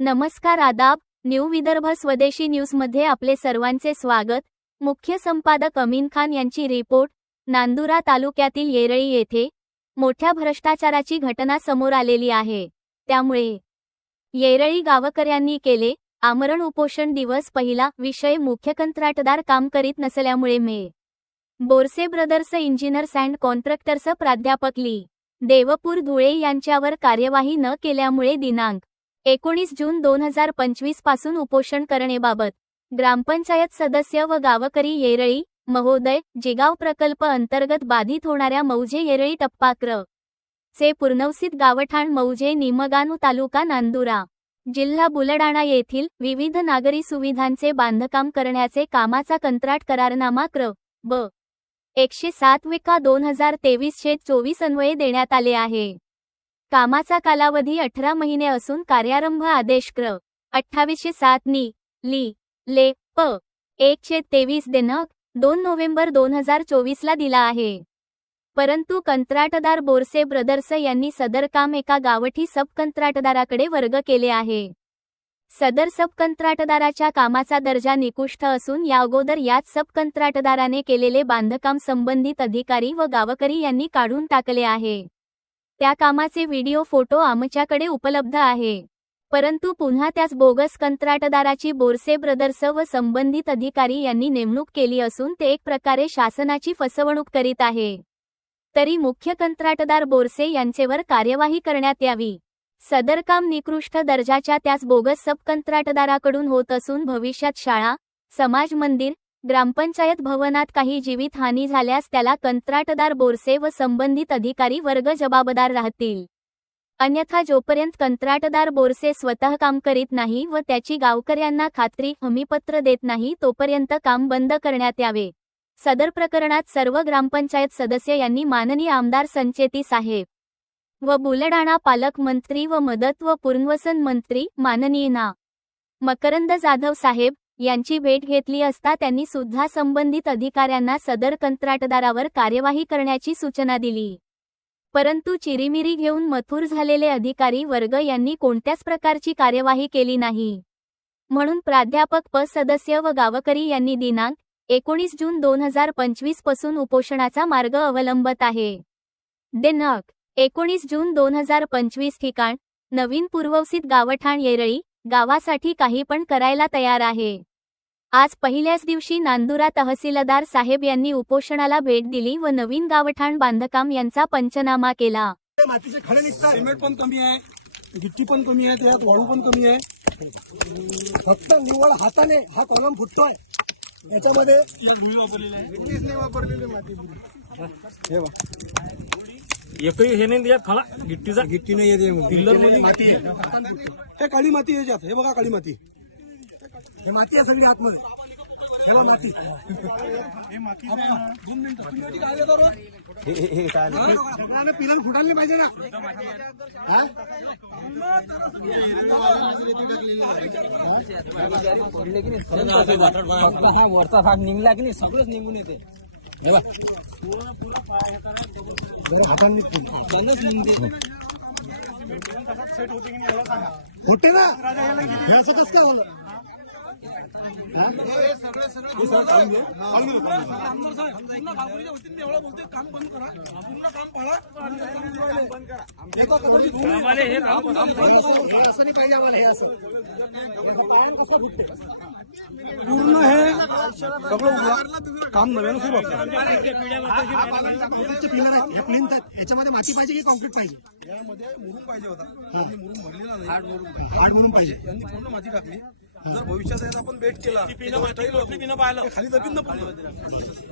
नमस्कार आदाब न्यू विदर्भ स्वदेशी न्यूजमध्ये आपले सर्वांचे स्वागत. मुख्य संपादक अमीन खान यांची रिपोर्ट नांदुरा तालुक्यातील येरळी येथे. मोठ्या भ्रष्टाचाराची घटना समोर आलेली आहे. त्यामुळे येरळी गावकऱ्यांनी केले आमरण उपोषण दिवस पहिला विषय मुख्य कंत्राटदार काम करीत नसल्यामुळे मे. Borse brothers engineers and contractors प्राध्यापक ली. देवपूर धुळे यांच्यावर कार्यवाही न केल्यामुळे दिनांक एकोणीस जून दोन हजार पंचवीसपासून उपोषण करणेबाबत ग्रामपंचायत सदस्य व गावकरी येरळी महोदय जिगाव प्रकल्प अंतर्गत बाधित होणाऱ्या मौजे येरळी टप्पाक्र चे पूर्णवसित गावठाण मौजे निमगानू तालुका नांदुरा जिल्हा बुलडाणा येथील विविध नागरी सुविधांचे बांधकाम करण्याचे कामाचा कंत्राट करारनामा क्र ब. एकशे सात विका दोन हजार तेवीसशे चोवीस अन्वये देण्यात आले आहे. कामाचा कालावधी अठरा महिने असून कार्यारंभ आदेश क्र. अठ्ठावीसशे सात नी. ली. ले. प. एकशे तेवीस दिनांक दोन नोव्हेंबर दोन हजार चोवीसला दिला आहे. परंतु कंत्राटदार बोरसे ब्रदर्स यांनी सदर काम एका गावठी सबकंत्राटदाराकडे वर्ग केले आहे. सदर सबकंत्राटदाराच्या कामाचा दर्जा निकुष्ट असून या अगोदर याच सबकंत्राटदाराने केलेले बांधकाम संबंधित अधिकारी व गावकरी यांनी काढून टाकले आहे. त्या कामाचे व्हिडिओ फोटो आमच्याकडे उपलब्ध आहे. परंतु पुन्हा त्याच बोगस कंत्राटदाराची बोरसे ब्रदर्स व संबंधित अधिकारी यांनी नेमणूक केली असून ते एक प्रकारे शासनाची फसवणूक करीत आहे. तरी मुख्य कंत्राटदार बोरसे यांचेवर कार्यवाही करण्यात यावी. सदर काम निकृष्ट दर्जाच्या त्याच बोगस सबकंत्राटदाराकडून होत असून भविष्यात शाळा समाज मंदिर ग्रामपंचायत भवनात काही जीवित हानी झाल्यास त्याला कंत्राटदार बोरसे व संबंधित अधिकारी वर्ग जबाबदार राहतील. अन्यथा जोपर्यंत कंत्राटदार बोरसे स्वतः काम करीत नाही व त्याची गावकऱ्यांना खात्री हमीपत्र देत नाही तोपर्यंत काम बंद करण्यात यावे. सदर प्रकरणात सर्व ग्रामपंचायत सदस्य यांनी माननीय आमदार संचेती साहेब व बुलडाणा पालकमंत्री व मदत व पुनर्वसन मंत्री माननीय ना. मकरंद जाधव साहेब यांची भेट घेतली असता त्यांनी सुद्धा संबंधित अधिकाऱ्यांना सदर कंत्राटदारावर कार्यवाही करण्याची सूचना दिली. परंतु चिरीमिरी घेऊन मथुर झालेले अधिकारी वर्ग यांनी कोणत्याच प्रकारची कार्यवाही केली नाही. म्हणून प्राध्यापक प. सदस्य व गावकरी यांनी दिनांक एकोणीस जून दोन हजार पंचवीसपासून उपोषणाचा मार्ग अवलंबत आहे. दिनांक एकोणीस जून दोन हजार पंचवीस ठिकाण नवीन पूर्ववसित गावठाण येरळी गावासाठी काही पण करायला तयार आहे. आज पहिल्याच दिवशी नांदुरा तहसीलदार साहेब यांनी उपोषणाला भेट दिली व नवीन गावठाण बांधकाम यांचा पंचनामा केला. मातीचे खडे निघतात. सिमेंट पण कमी आहे. गिट्टी पण कमी आहे. त्यात वाळू पण कमी आहे. फक्त निवळ हाताने हा कॉलम फुटतोय. याच्यामध्ये वापरलेली माती. हे. एकही हे नाही त्याच्यात खाला गिट्टीचा. गिट्टी नाही येते पिल्लरमध्ये माती हे काळी माती याच्यात. हे बघा काळी माती. हे माती आहे सगळी आतमध्ये. हे बघ माती. दोन मिनिटं. तुम्ही काय फुटायला पाहिजे ना हा? हा वरचा भाग निघला की नाही सगळंच निघून येते होते ना? हे असं कसं काय झालं हा? हे असं नाही पाहिजे आम्हाला हे असं. पूर्ण हे सगळं. काम नव्यानं सुरू याच्यामध्ये माती पाहिजे की कॉन्क्रीट पाहिजे? यामध्ये मुरुम पाहिजे होता. मुरुम भरलेला नाही. हार्ड म्हणून पाहिजे. यांनी पूर्ण माती टाकली. जर भविष्यात यात आपण बेट केला खाली जमीन न पडलं